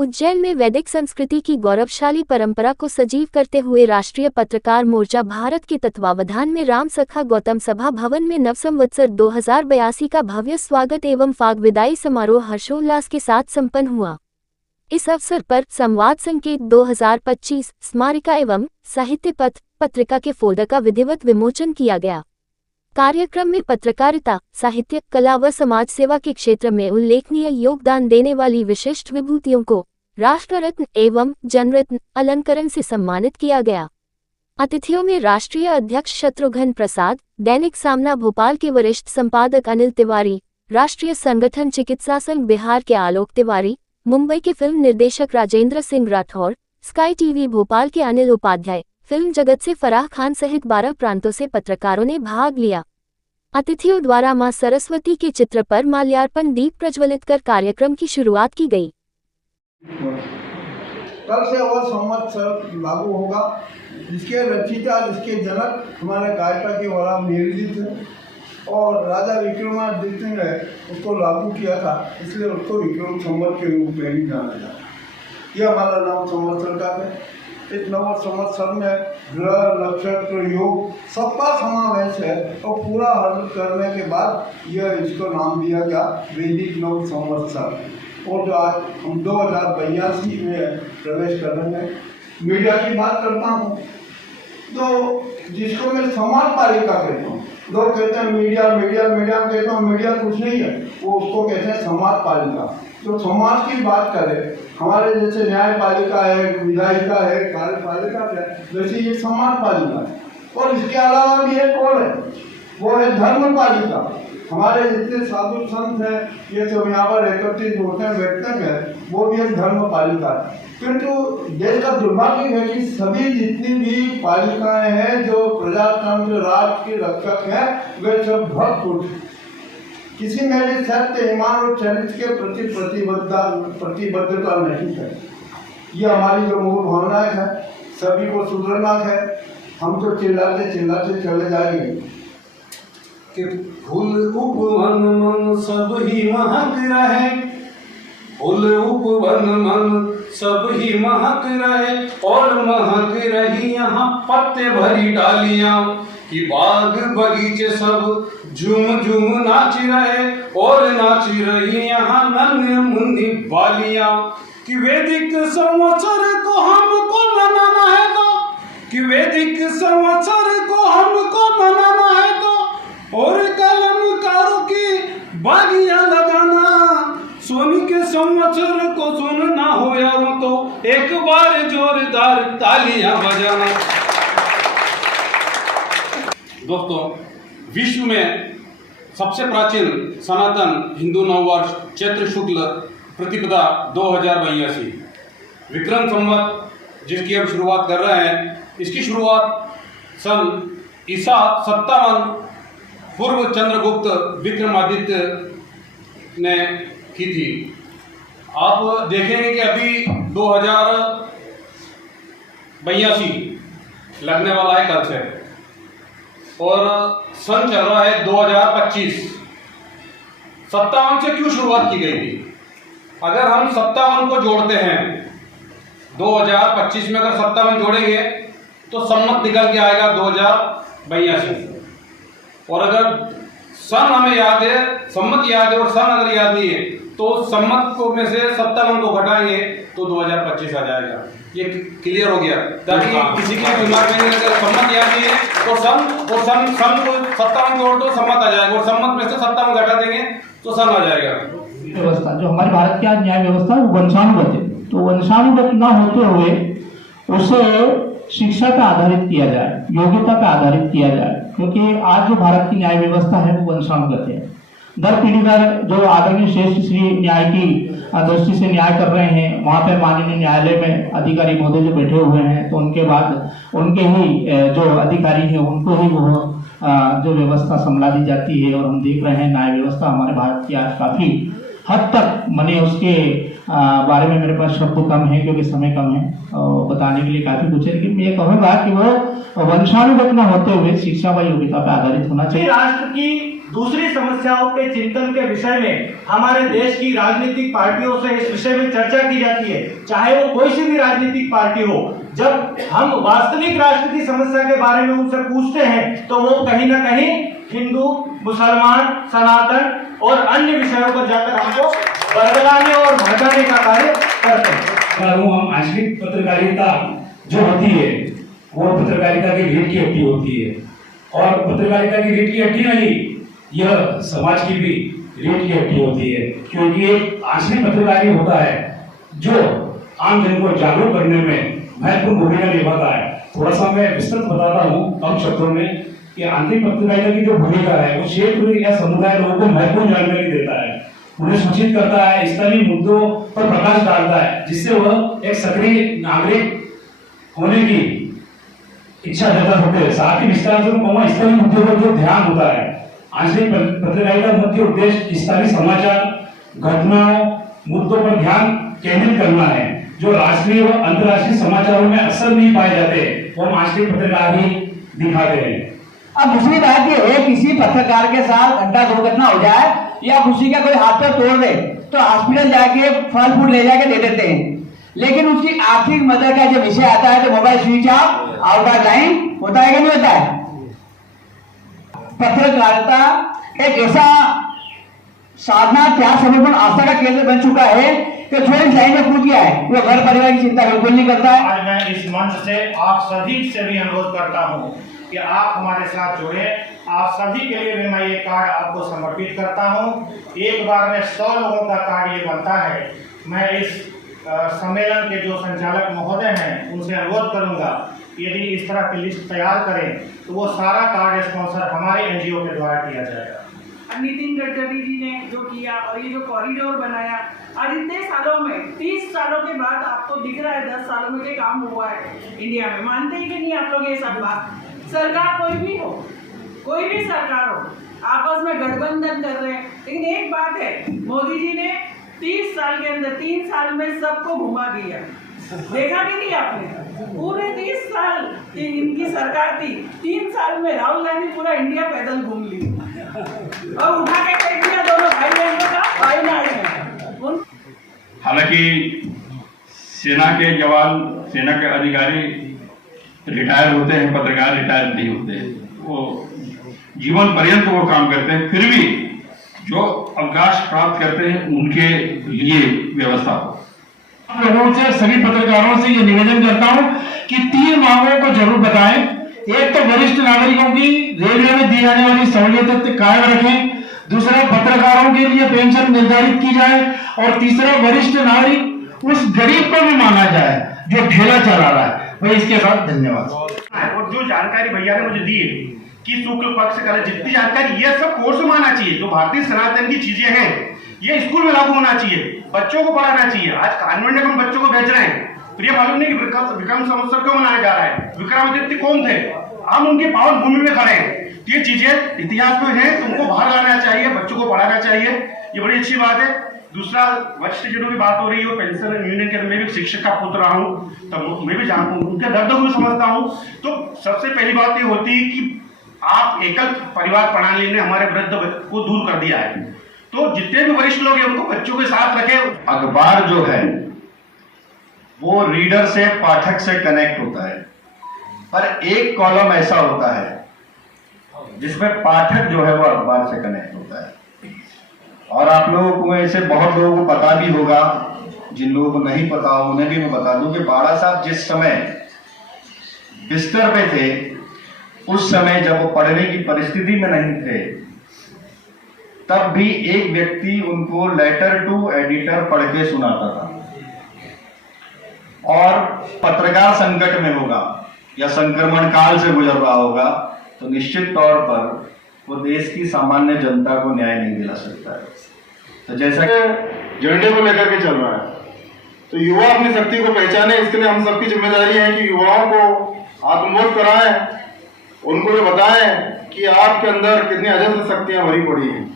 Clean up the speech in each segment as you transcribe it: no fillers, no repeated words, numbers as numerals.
उज्जैन में वैदिक संस्कृति की गौरवशाली परंपरा को सजीव करते हुए राष्ट्रीय पत्रकार मोर्चा भारत के तत्वावधान में राम सखा गौतम सभा भवन में नवसंवत्सर 2082 का भव्य स्वागत एवं फाग विदाई समारोह हर्षोल्लास के साथ संपन्न हुआ। इस अवसर पर संवाद संकेत 2025 स्मारिका एवं साहित्य पथ पत्रिका के फोल्डर का विधिवत विमोचन किया गया। कार्यक्रम में पत्रकारिता, साहित्य, कला व समाज सेवा के क्षेत्र में उल्लेखनीय योगदान देने वाली विशिष्ट विभूतियों को राष्ट्र रत्न एवं जनरत्न अलंकरण से सम्मानित किया गया। अतिथियों में राष्ट्रीय अध्यक्ष शत्रुघ्न प्रसाद, दैनिक सामना भोपाल के वरिष्ठ संपादक अनिल तिवारी, राष्ट्रीय संगठन चिकित्सा संघ बिहार के आलोक तिवारी, मुंबई के फिल्म निर्देशक राजेंद्र सिंह राठौर, स्काई टीवी भोपाल के अनिल उपाध्याय, फिल्म जगत से फराह खान सहित 12 प्रांतों से पत्रकारों ने भाग लिया। अतिथियों द्वारा मां सरस्वती के चित्र पर माल्यार्पण दीप प्रज्वलित कर कार्यक्रम की शुरुआत की गई। कल से वह संवत्सर लागू होगा, जिसके रचयिता, जिसके जनक हमारे कायका के वाला मेघदूत थे और राजा विक्रमादित्य ने उसको लागू किया था, इसलिए उसको विक्रम संवत के रूप में भी जाना जाता है। यह हमारा नव संवत्सर का है। इस नव संवत्सर में ग्रह, नक्षत्र, योग सबका समावेश है और पूरा हल करने के बाद यह इसको नाम दिया गया वैदिक नव संवत्सर। और जो आज हम 2082 में प्रवेश कर रहे हैं। मीडिया की बात करता हूँ तो जिसको मैं समाज पालिका कहता हूँ, लोग कहते हैं मीडिया मीडिया मीडिया कहता हूँ, मीडिया कुछ नहीं है, वो उसको कहते हैं समाज पालिका। जो समाज की बात करें, हमारे जैसे न्यायपालिका है, विधायिका है, कार्यपालिका है, वैसे ये समाज पालिका है। और इसके अलावा भी एक और है, वो है धर्म पालिका। हमारे जितने साधु संत हैं, ये सब यहाँ पर एकत्रित होते हैं, बैठते हैं, वो भी एक धर्म पालिका है। किंतु देश का दुर्भाग्य है कि सभी जितनी भी पालिकाएं हैं जो प्रजातंत्र राष्ट्र के रक्षक हैं, वे सब भक्त उठ किसी में भी सत्य, ईमान और चरित्र के प्रति प्रतिबद्धता नहीं है। ये हमारी जो मूल भावनाएं हैं, सभी को सुधरना है। हम तो चिल्लाते चिल्लाते चले जाएंगे कि फूल उपवन मन सब ही महक रहे, फूल उपवन मन सब ही महक रहे और महक रही यहाँ पत्ते भरी डालियां कि बाग बगीचे सब झूम झूम नाच रहे और नाच रही यहाँ नन्हे मुन्नी बालियां कि वैदिक संवत्सर को हमको मनाना है तो, कि वैदिक संवत्सर को हमको मनाना है तो और कलमकारों की बागियां लगाना, सोनी के संवत्सर को सुनना हो यारों तो एक बार जोरदार तालियां बजाना। दोस्तों, विश्व में सबसे प्राचीन सनातन हिंदू नववर्ष चैत्र शुक्ल प्रतिपदा 2082 विक्रम संवत जिसकी हम शुरुआत कर रहे हैं, इसकी शुरुआत सन ईसा 57 पूर्व चंद्रगुप्त विक्रमादित्य ने की थी। आप देखेंगे कि अभी 2082 लगने वाला है कल से और सन चल रहा है 2025। 57 से क्यों शुरुआत की गई थी? अगर हम 57 को जोड़ते हैं 2025 में, अगर 57 जोड़ेंगे तो सम्मत निकल के आएगा 2082। और अगर सन हमें याद है, सम्मत याद है और सन अगर याद नहीं है तो सम्मत को में से 57 को घटाएंगे तो 2025 आ जाएगा। ये क्लियर हो गया, ताकि किसी के दिमाग में अगर सम्मत याद नहीं है तो सन और सन को 57 जोड़ दो, सम्मत आ जाएगा और सम्मत में से 57 घटा देंगे तो सन आ जाएगा। व्यवस्था जो हमारे भारत की आज न्याय व्यवस्था है वो वंशानुगत है, तो वंशानुगत न होते हुए उसे शिक्षा पे आधारित किया जाए, योग्यता पे आधारित किया जाए, क्योंकि आज जो भारत की न्याय व्यवस्था है वो वंशानुगत है। दर पीढ़ी दर जो आदरणीय श्रेष्ठ श्री न्याय की दृष्टि से न्याय कर रहे हैं, वहाँ पे माननीय न्यायालय में अधिकारी महोदय जो बैठे हुए हैं, तो उनके बाद उनके ही जो अधिकारी हैं उनको ही वो जो व्यवस्था संभाला दी जाती है। और हम देख रहे हैं न्याय व्यवस्था हमारे भारत की आज काफी हद तक, मैंने उसके बारे में मेरे पास शब्द कम है क्योंकि समय कम है और बताने के लिए काफी कुछ है, लेकिन मैं ये कहूँगा कि वो वंशानुगत न होते हुए शिक्षा व योग्यता पर आधारित होना चाहिए। राष्ट्र की दूसरी समस्याओं के चिंतन के विषय में हमारे देश की राजनीतिक पार्टियों से इस विषय में चर्चा की जाती है, चाहे वो कोई सी भी राजनीतिक पार्टी हो। जब हम वास्तविक राष्ट्र की समस्या के बारे में उनसे पूछते हैं तो वो कहीं ना कहीं हिंदू, मुसलमान, सनातन और अन्य विषयों पर जाकर हमको बरगलाने और भड़काने का कार्य करते हैं। हम आंचलिक पत्रकारिता जो होती है वो पत्रकारिता की रीढ़ की हड्डी होती है, और पत्रकारिता की रीढ़ की हड्डी नहीं, यह समाज की भी रीढ़ की हड्डी होती है, क्योंकि एक आंचलिक पत्रकारी होता है जो आम जन को जागरूक करने में महत्वपूर्ण भूमिका निभाता है। थोड़ा सा मैं विस्तृत बताता हूँ कम शब्दों में कि आंतरिक पत्रकारिता की जो भूमिका है वो क्षेत्र या समुदाय लोगों को महत्वपूर्ण जानकारी देता है, उन्हें सूचित करता है, स्थानीय मुद्दों पर प्रकाश डालता है, जिससे वह एक सक्रिय नागरिक होने की इच्छा जता होते हैं। साथ ही विस्तार से कहूँगा स्थानीय मुद्दों पर जो ध्यान होता है। आंचलिक पत्रकारिता मुख्य उद्देश्य स्थानीय समाचार, घटनाओं, मुद्दों पर ध्यान केंद्रित करना है, जो राष्ट्रीय व अंतर्राष्ट्रीय समाचारों में अक्सर नहीं पाए जाते, वो हम आंचलिक पत्रकार ही दिखाते हैं। अब दूसरी बात ये है, किसी पत्रकार के साथ घटना दुर्घटना हो जाए या किसी का कोई हाथ पैर तोड़ दे तो हॉस्पिटल जाके फल फूल ले जाके दे देते हैं, लेकिन उसकी आर्थिक मदद का जब विषय आता है तो mobile switch off, out of line होता है कि नहीं होता है। पत्रकारिता एक ऐसा साधना, त्याग, समर्पण, आस्था का केंद्र बन चुका है कि जो इस लाइन में कूद गया है वो घर परिवार की चिंता बिल्कुल नहीं करता है। आज मैं इस मंच से आप सभी से भी अनुरोध करता हूँ कि आप हमारे साथ जुड़े। आप सभी के लिए भी मैं ये कार्ड आपको समर्पित करता हूँ। एक बार में 100 लोगों का कार्ड ये बनता है। मैं इस सम्मेलन के जो संचालक महोदय हैं उनसे अनुरोध करूंगा, यदि इस तरह की लिस्ट तैयार करें तो वो सारा कार्ड स्पॉन्सर हमारे एनजीओ के द्वारा किया जाएगा। नितिन गडकरी जी ने जो किया और ये जो कॉरिडोर बनाया, और इतने सालों में 30 सालों के बाद आपको दिख रहा है 10 सालों में ये काम हुआ है इंडिया में। मानते हैं कि नहीं आप लोग ये सब बात? सरकार कोई भी हो, कोई भी सरकार हो, आपस में गठबंधन कर रहे हैं, लेकिन एक बात है, मोदी जी ने 30 साल के अंदर 3 साल में सबको घुमा दिया। देखा कि नहीं आपने? पूरे 30 साल इनकी सरकार थी, 3 साल में राहुल गांधी पूरा इंडिया पैदल घूम ली और उठा के फेंक दिया दोनों भाई बहनों का फाइनल। हालांकि सेना के जवान, सेना के अधिकारी रिटायर होते हैं, पत्रकार रिटायर नहीं होते हैं, वो जीवन पर्यंत वो काम करते हैं, फिर भी जो अवकाश प्राप्त करते हैं उनके लिए व्यवस्था हो। लोगों से, सभी पत्रकारों से ये निवेदन करता हूं कि 3 मांगों को जरूर बताएं। एक तो वरिष्ठ नागरिकों की रेलवे में दी जाने वाली सहूलियत कायम रखें, दूसरा पत्रकारों के लिए पेंशन निर्धारित की जाए, और तीसरा वरिष्ठ नागरिक उस गरीब को भी माना जाए जो ठेला चला रहा है। भाई इसके साथ धन्यवाद। और जो जानकारी भैया ने मुझे दी कि शुक्ल पक्ष का जितनी जानकारी, ये सब कोर्स में आना चाहिए। जो भारतीय सनातन की चीजें हैं ये स्कूल में लागू होना चाहिए, बच्चों को पढ़ाना चाहिए। आज कॉन्वेंट में हम बच्चों को भेज रहे हैं, तो ये मालूम नहीं कि विक्रम संवत्सर क्यों मनाया जा रहा है, विक्रमादित्य कौन थे, हम उनकी पावन भूमि में खड़े हैं। तो ये चीजें इतिहास में हैं, तुमको बाहर लाना चाहिए, बच्चों को पढ़ाना चाहिए, ये बड़ी अच्छी बात है। दूसरा, वरिष्ठजनों की बात हो रही है, पेंशन यूनियन के, मैं भी शिक्षक का पुत्र रहा हूँ, तब मैं भी जानता हूँ, उनके दर्द को भी समझता हूँ। तो सबसे पहली बात ये होती है कि आप एकल परिवार प्रणाली ने हमारे वृद्ध को दूर कर दिया है, तो जितने भी वरिष्ठ लोग हैं उनको बच्चों के साथ रखें। अखबार जो है वो रीडर से, पाठक से कनेक्ट होता है, पर एक कॉलम ऐसा होता है जिसमें पाठक जो है वो अखबार से कनेक्ट होता है। और आप लोगों को, ऐसे बहुत लोगों को पता भी होगा, जिन लोगों को नहीं पता हो उन्हें भी मैं बता दूं कि बाड़ा साहब जिस समय बिस्तर पे थे, उस समय जब वो पढ़ने की परिस्थिति में नहीं थे, तब भी एक व्यक्ति उनको लेटर टू एडिटर पढ़ के सुनाता था। और पत्रकार संकट में होगा या संक्रमण काल से गुजर रहा होगा तो निश्चित तौर पर वो देश की सामान्य जनता को न्याय नहीं दिला सकता है। तो जैसा झंडे को लेकर के चल रहा है, तो युवा अपनी शक्ति को पहचाने, इसके लिए हम सबकी जिम्मेदारी है कि युवाओं को आत्मबोध कराएं, उनको ये बताएं कि आपके अंदर कितनी अजस्र शक्तियां भरी पड़ी हैं।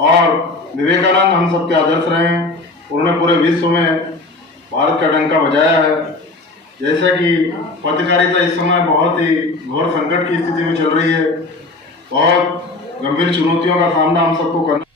और विवेकानंद हम सबके आदर्श रहे हैं, उन्होंने पूरे विश्व में भारत का डंका बजाया है। जैसा कि पत्रकारिता इस समय बहुत ही घोर संकट की स्थिति में चल रही है, बहुत गंभीर चुनौतियों का सामना हम सबको करना